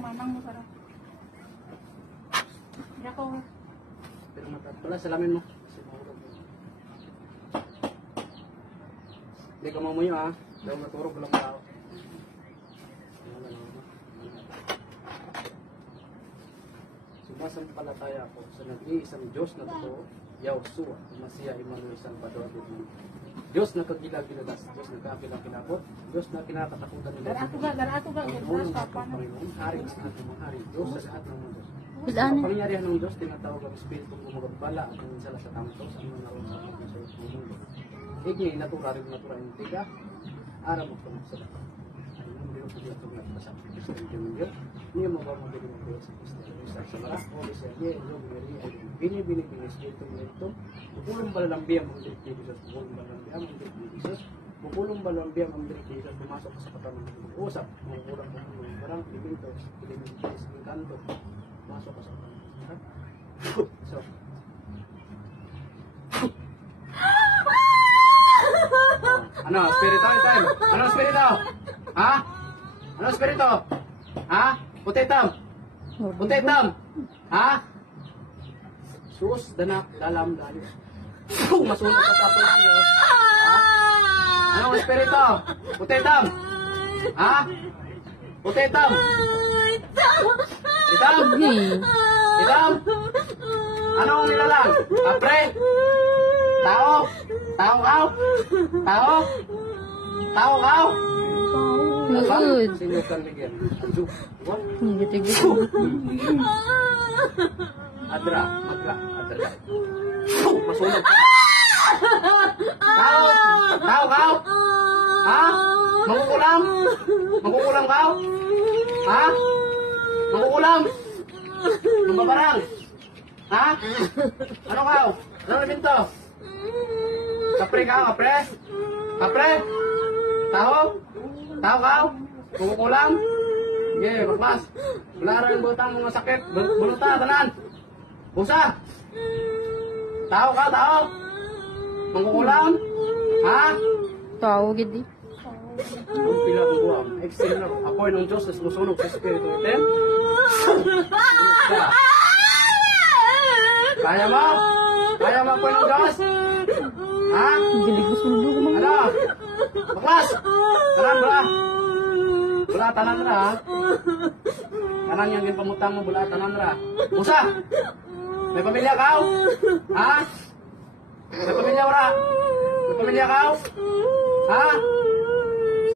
manang mo sarap. Hindi ako. Pero mata pala, salamin mo. Hindi ka mamuyo ha. Daw naturog lang tao. Sumasampalataya ako sa nag-iisang Diyos na totoo, Yahushua, Masiya Emmanuel Salvador de Dios. Diyos na kagilag-gilagas, Diyos na kakilang-kilabot, Diyos na kinakatakutan nila. Garato ga. Panginoon ng Panginoon, hari sa lahat ng mga hari, Diyos sa lahat ng mundo. Bilaan. Ang pangyarihan ng Diyos, tinatawag ang Espiritu gumagambala at ang sala sa tamtos, ang mga naroon sa akin sa mundo. Higni, natura rin natura yung tiga, araw mo kung sa lahat. Ay, nang hindi ko sila itong nagpasap sa Kristo ng Diyos, niyo mo ba magiging ng Diyos sa Kristo? Sa Samara, o sa Diyan, yung Mary, ay binibini Espiritu nito, bupulong balalambiyang ang dirik ni Jesus, bupulong balalambiyang ang dirik ni Jesus, bupulong balalambiyang ang dirik ni Jesus, pumasok sa katawan ng usap, mga kurang ng parang elementos, kanto, pumasok sa katawan. So, ano, spirito time? Ano, spirito? Ha? Ano, spirito? Ha? Putitam? Putitam? Ha? Sus, danak, dalam, dalim. Masunod ka sa apo ng Diyos. Ha? Anong espiritu? Putitam? Ha? Putitam? Itam? Itam? Anong nilalang? Kapre? Tao? Tao kaw? Tao? Tao kaw? Good. Sinukan bigyan. What? Giti-giti. Adra, magla, adra. Masunod ka. Tao? Tao kaw? Ha? Makukulam? Makukulam kaw? Ha? Makukulam? Mababarang? Ha? Ano kaw? Ano namin to? Kapre kaw, kapre? Kapre? Tao? Tao kaw? Makukulam? Sige, baklas. Wala rin butang mga sakit. Buluta, tanan. Busa. Tao ka, tao. Mangkukulam. Ha? Tao, gidi. Ang pinakabuang. Excel na. Ako'y ng Diyos na sumusunog sa Espiritu itin. Kaya mo? Kaya mo ako'y ng Diyos? Ha? Giligos mo dugo mga. Ano? Baklas. Tanan ba? Bula, tanan ra. Tanan yung pamutang mo, bula, tanan ra. Busa. May pamilya ka? Ha? May pamilya wala? May pamilya ka? Ha?